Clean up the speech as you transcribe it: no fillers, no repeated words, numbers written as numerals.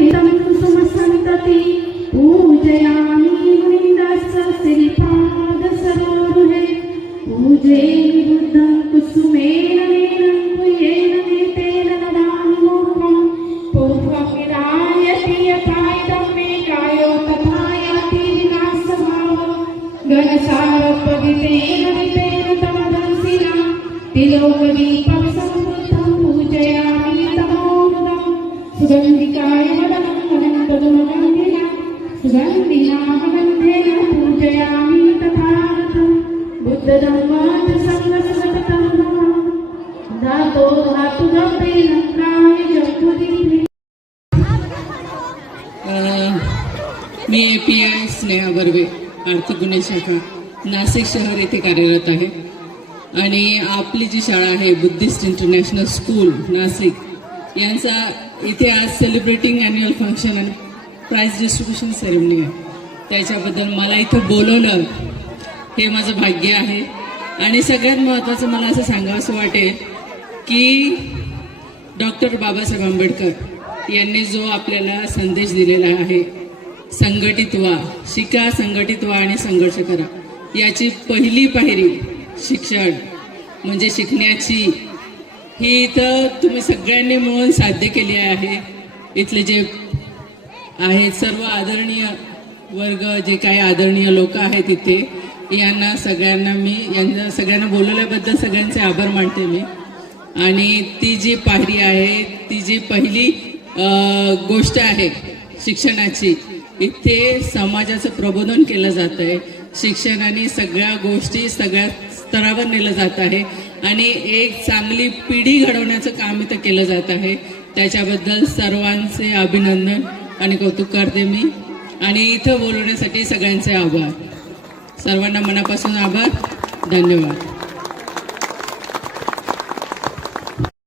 हितं कुसुमसन्तति पूजयामि मुनिन्दस्य श्रीपादसरोरुहे पूजे बुद्धं कुसुमेन मेनं पुयेन मेतेन ददामि मूर्खं पूर्वमिरायति यथा इदं मे कायो तथा याति विनाशभावो घनसारपदितेन वितेन तमदंसिना तिलोकदीपं संवृद्धं पूजयामि तमोमुदं सुगन्धिकाय वदनं अनन्तगुणगन्धिना सुगन्धिनामगन्धेन पूजयामि तथागतं बुद्धधम्मसंघसततं धातो धातु गम्भीरं काय जगुदीपे। मी API स्नेहा बर्वे आर्थिक गुन्हे शाखा नाशिक शहर येथे कार्यरत आहे आणि आपली जी शाळा आहे बुद्धिस्ट इंटरनॅशनल स्कूल नाशिक यांचा इथे आज सेलिब्रेटिंग ॲन्युअल फंक्शन आणि प्राइज डिस्ट्रीब्युशन सेरेमनी आहे. त्याच्याबद्दल मला इथं बोलवलं हे माझं भाग्य आहे. आणि सगळ्यात महत्त्वाचं मला असं सांगावंसं वाटेल की डॉक्टर बाबासाहेब आंबेडकर यांनी जो आपल्याला संदेश दिलेला आहे, संघटित व्हा, शिका, संघटित व्हा आणि संघर्ष करा, याची पहिली पायरी शिक्षण म्हणजे शिकण्याची, ही इथं तुम्ही सगळ्यांनी मिळून साध्य केली आहे. इथले जे आहेत सर्व आदरणीय वर्ग, जे काही आदरणीय लोक आहेत इथे, यांना सगळ्यांना बोलवल्याबद्दल सगळ्यांचे आभार मानते मी. आणि ती जी पायरी आहे, ती जी पहिली गोष्ट आहे शिक्षणाची, इथे समाजाचं प्रबोधन केलं जात आहे. शिक्षणाने सगळ्या गोष्टी सगळ्या स्तरावर नेलं जात आहे आणि एक चांगली पिढी घडवण्याचं काम इथं केलं जात आहे. त्याच्याबद्दल सर्वांचे अभिनंदन आणि कौतुक करते मी. आणि इथं बोलवण्यासाठी सगळ्यांचे आभार. सर्वांना मनापासून आभार. धन्यवाद.